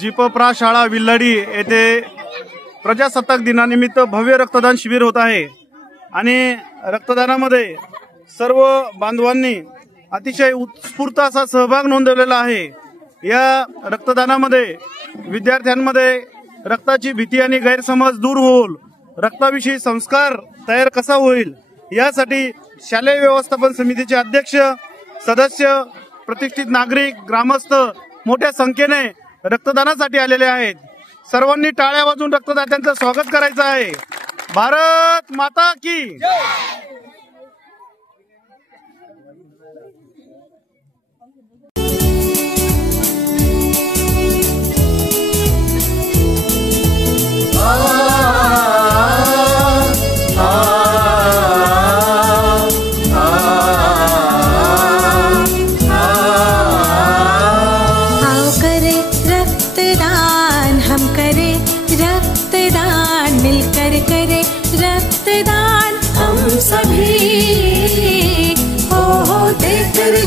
जीपप्रा शाळा विल्लाडी येथे प्रजासत्ताक दिनानिमित्त भव्य रक्तदान शिबिर होत आहे आणि रक्तदानामध्ये सर्व बांधवांनी अतिशय उत्स्फूर्त असा सहभाग नोंदवलेला आहे। या रक्तदानामध्ये विद्यार्थ्यांमध्ये रक्ताची भीती आणि गैरसमज दूर होईल, रक्ताविषयी संस्कार तयार कसा होईल यासाठी शालेय व्यवस्थापन समितीचे अध्यक्ष, सदस्य, प्रतिष्ठित नागरिक, ग्रामस्थ मोठ्या संख्येने रक्तदानासाठी आलेले आहेत। सर्वांनी टाळ्या वाजवून रक्तदात्यांचं स्वागत करायचं आहे। भारत माता की जय।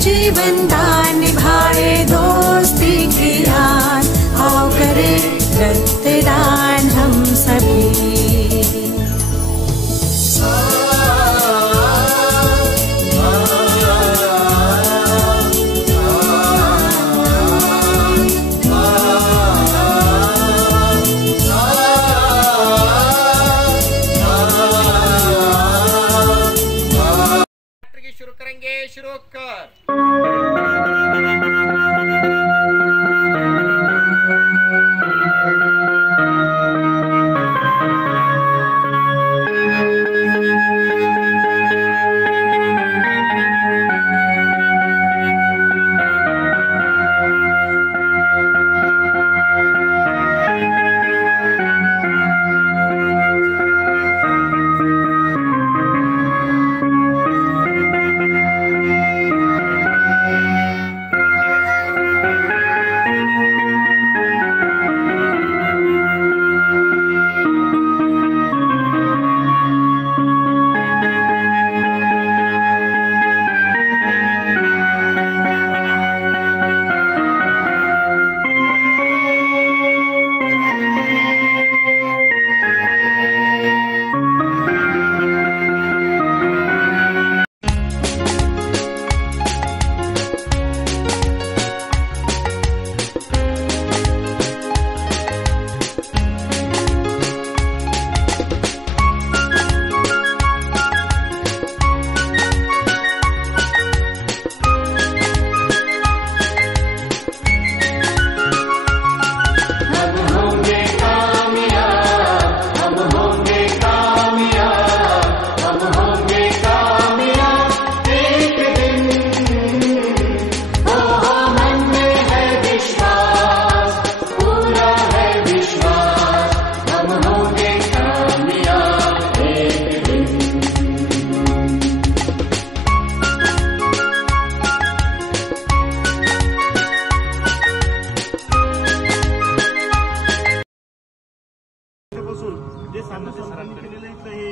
जीवन दान निभाए दोस्ती की याद, आओ करे रक्तदान हम सभी। शुरू करेंगे, शुरू कर।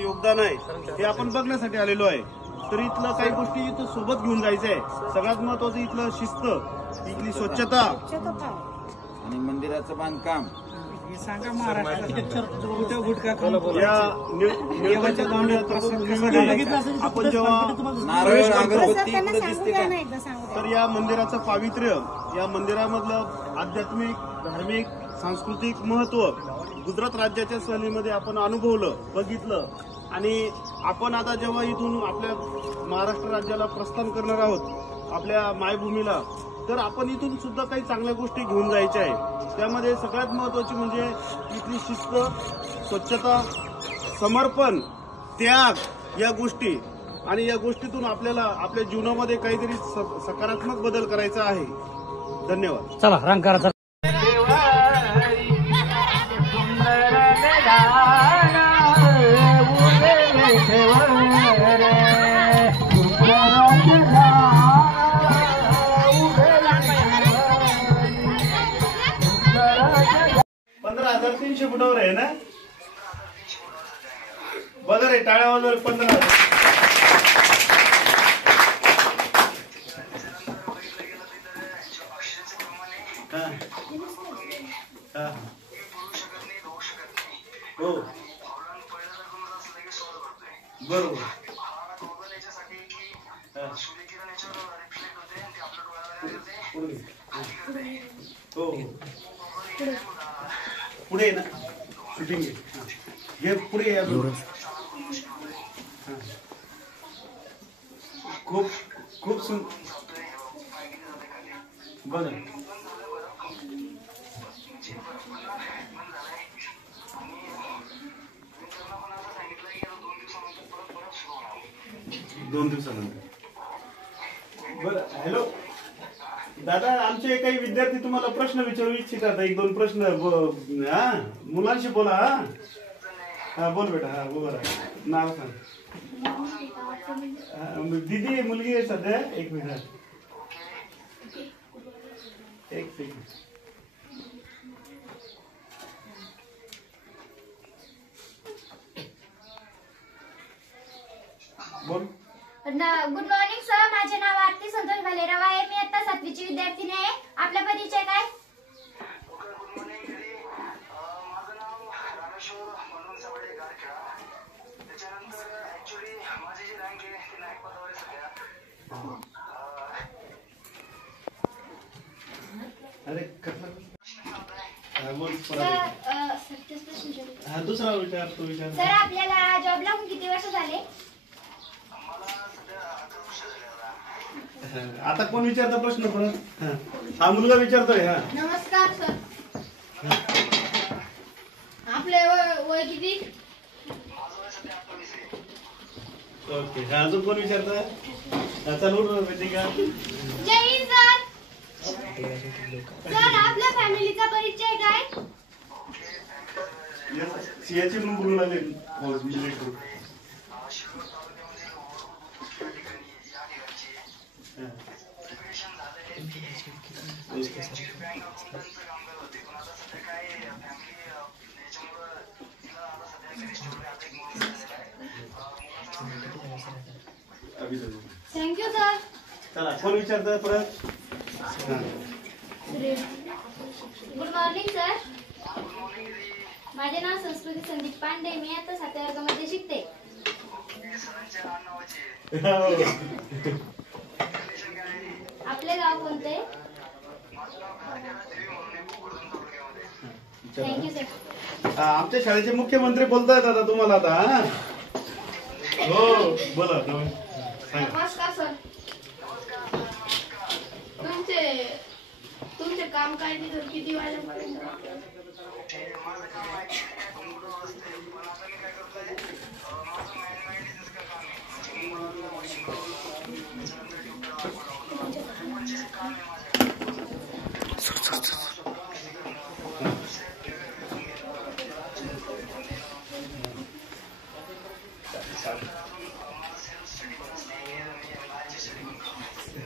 योगदान आहे हे आपण बघण्यासाठी आलेलो आहे। तर इथलं काही गोष्टी इथं सोबत घेऊन जायचं आहे। सगळ्यात महत्वाचं इथलं शिस्त, इथली स्वच्छता आणि मंदिराचं बांधकाम। आपण जेव्हा तर या मंदिराचं पावित्र्य, या मंदिरामधलं आध्यात्मिक, धार्मिक, सांस्कृतिक महत्व गुजरात राज्याच्या सहलीमध्ये आपण अनुभवलं, बघितलं। आणि आपण आता जेव्हा इथून आपल्या महाराष्ट्र राज्याला प्रस्थान करणार आहोत, आपल्या मायभूमीला, तर आपण इथून सुद्धा काही चांगल्या गोष्टी घेऊन जायच्या आहे। त्यामध्ये सगळ्यात महत्वाची म्हणजे इथली शिस्त, स्वच्छता, समर्पण, त्याग या गोष्टी। आणि या गोष्टीतून आपल्याला आपल्या जीवनामध्ये काहीतरी सकारात्मक बदल करायचा आहे। धन्यवाद। चला रंग करा। फुटावर आहे ना, बघा रे टाळ्या वाजवर 15,000। हा हा हो बरोबर हा. पुढे हो पुढे ना शूटिंग हे पुढे या खूप खूप बघा दोन दिवसानंतर बरं. हॅलो दादा, आमचे काही विद्यार्थी तुम्हाला प्रश्न विचारू इच्छितात. एक दोन प्रश्न हा मुलांशी बोला. हा हा बोल बेटा. हा उभं राहा. नाव सांग. दीदी मुलगी आहे सध्या. एक मिनिट एक सेकंड. बोल. गुड मॉर्निंग सर, माझे नाव आरती संतोष भालेराव आहे. मी आता 7वीची विद्यार्थिनी आहे. आपला परिचय काय? माझं नाव रामेश्वर म्हणून सवडे गारखेडा. त्याच्यानंतर ऍक्च्युली माझी जी रँक आहे ती नाईक पदावर आहे सध्या. अरे बोल. सर दुसरा विचार तू विचार. सर आपल्याला जॉब लागून किती वर्ष झाले? आता कोण विचारता प्रश्न परत? हा मुलगा विचारतोय. हा नमस्कार सर, आपले वय किती? ओके. हा अजून कोण विचारतोय? चालू का? जय हिंद सर. सर आपल्या फॅमिलीचा परिचय काय? सियाची म्हणून बोलू लागले. Thank you sir. चला कोण विचारतोय परत? गुड मॉर्निंग सर, माझे नाव संस्कृती संदीप पांडे. मी आता 7व्या वर्गामध्ये शिकते. आपले गाव कोणते? Thank you sir. आमच्या शाळेचे मुख्यमंत्री बोलतायत आता तुम्हाला. आता हो बोला. नमस्कार सर. तुमचे काम काय तिथं किती वाजेपर्यंत?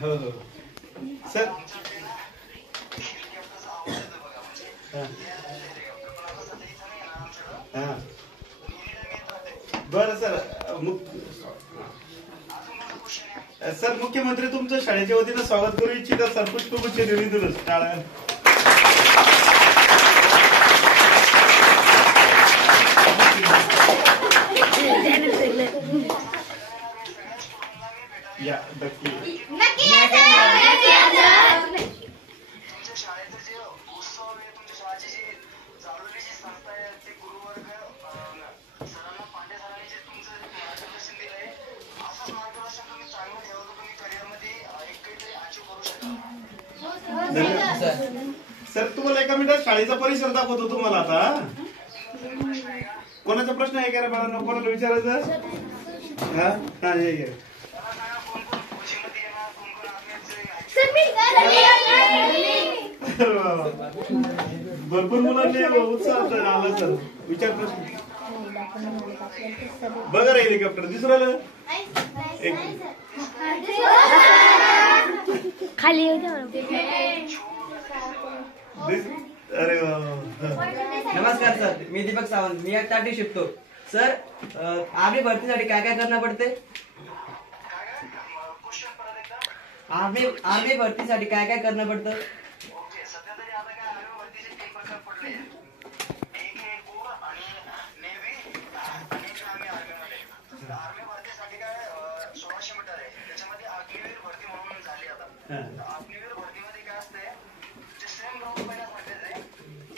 हो सर. बरं सर. सर मुख्यमंत्री तुमच्या शाळेच्या वतीनं स्वागत करू इच्छितात. सर पुष्पगुच्छ देऊन टाळा. या नक्की. तुमच्या शाळेचं जे उत्सव आहे, तुमच्या शाळेची जी चालवलेली जी संस्था आहे, ते गुरुवर्ग सरांना पांडे सरांनी जे तुमचं मार्गदर्शन दिलंय, असंच मार्गदर्शन तुम्ही चांगलं ठेवा, तुम्ही करिअरमध्ये एक काहीतरी अचीव करू शकता. सर तुम्हाला एका मिनिटात शाळेचा परिसर दाखवतो तुम्हाला. आता कोणाचा प्रश्न आहे का रे बाळांनो? कोणाला विचारायचं? हा हा हे घे. भरपूर मुलांनी उत्साह आला सर. विचार प्रश्न बघा रे. हेलिकॉप्टर दिसून राहिलं खाली. अरे नमस्कार सर, मी दीपक सावंत. मी एक ताटी शिकतो. सर आर्मी भरतीसाठी काय काय करणं पडते? आर्मी भरतीसाठी काय काय करणं पडतं? सध्या तरी पडले. एक हे कोर आणि नेव्ही आणि एक आर्मीमध्ये. आर्मी भरतीसाठी काय 1600 मीटर आहे. त्याच्यामध्ये अग्निवीर भरती म्हणून झाली आता. अग्निवीर भरतीमध्ये काय असते, जे सेम ग्राउंड पहिल्या सांगायचंय,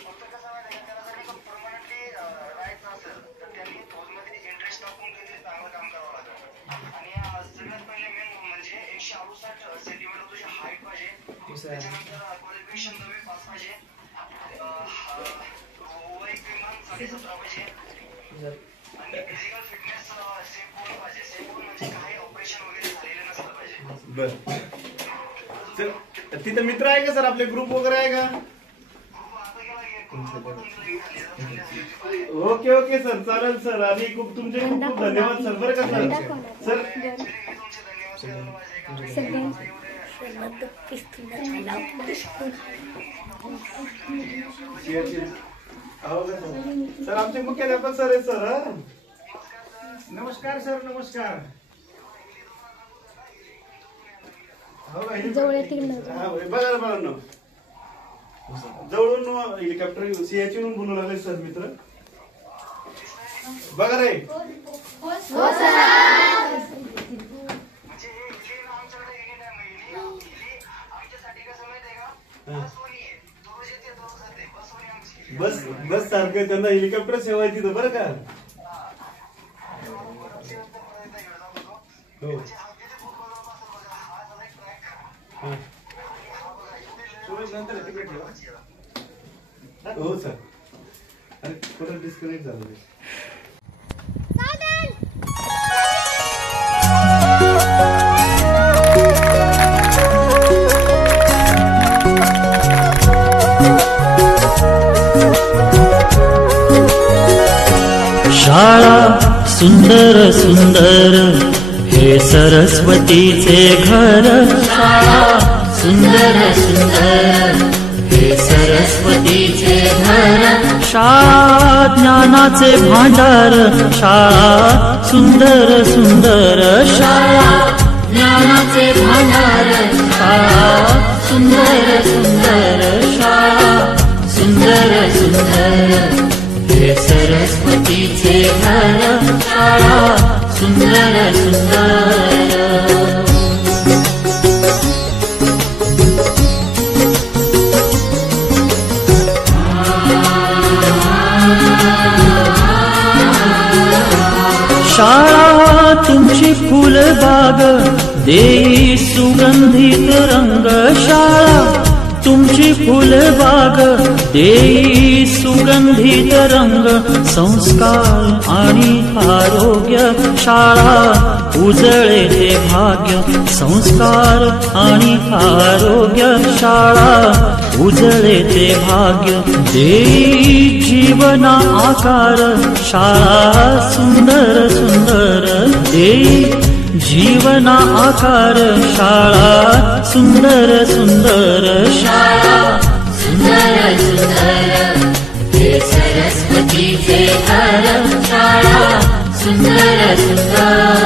फक्त कसं माहिती आहे, त्याला जर एक परमनंटली राहायचं असेल तर त्यांनी फौजमध्ये इंटरेस्ट टाकून काहीतरी चांगलं काम करावं लागेल. आणि सगळ्यात पहिले मेन म्हणजे 168 सेंटीमीटर तुझी हाईट पाहिजे. त्याच्यानंतर क्वालिफिकेशन 9वी पास पाहिजे. वय किमान 17.5 पाहिजे. आणि फिजिकल फिटनेस सेफ बोर्ड पाहिजे. सेफ बोर्ड म्हणजे काही ऑपरेशन वगैरे झालेलं नसलं पाहिजे. बर सर, तिथे मित्र आहे का सर, आपले ग्रुप वगैरे आहे का? ओके ओके सर, चालेल सर. आणि खूप तुमचे खूप खूप धन्यवाद सर. बरं का सर. सर आमचे मुख्याध्यापक सर आहेत सर. नमस्कार सर, नमस्कार. बघा जवळून हेलिकॉप्टर सियाचीन बोलू लागले सर मित्र. बघा रे. बस बस सारखं त्यांना हेलिकॉप्टर सेवा आहे तिथं. बरं का. हो हो सर. अरे परत डिस्कनेक्ट झालं. शाळा सुंदर सुंदर हे सरस्वतीचे घर. शाळा सुंदर सुंदर हे सरस्वतीचे घर. शाळा ज्ञानाचे भांडार. शाळा सुंदर सुंदर. शाळा ज्ञानाचे भांडार. शाळा सुंदर सुंदर. शाळा सुंदर सुंदर हे सरस्वतीचे घर. शाळा सुंदर सुंदर. शाळा तुमची फुलबाग देई सुगंधित रंग. शाळा तुमची फुलबाग देई सुगंधित रंग. संस्कार आणि आरोग्य शाळा उजळे ते भाग्य. संस्कार आणि आरोग्य शाळा उजळे ते भाग्य. देई जीवना आकार. शाळा सुंदर सुंदर देई जीवना आकार. शाळा सुंदर सुंदर. शाळा सुंदर सुंदर हे सरस्वतीचे घर. शाळा सुंदर सुंदर.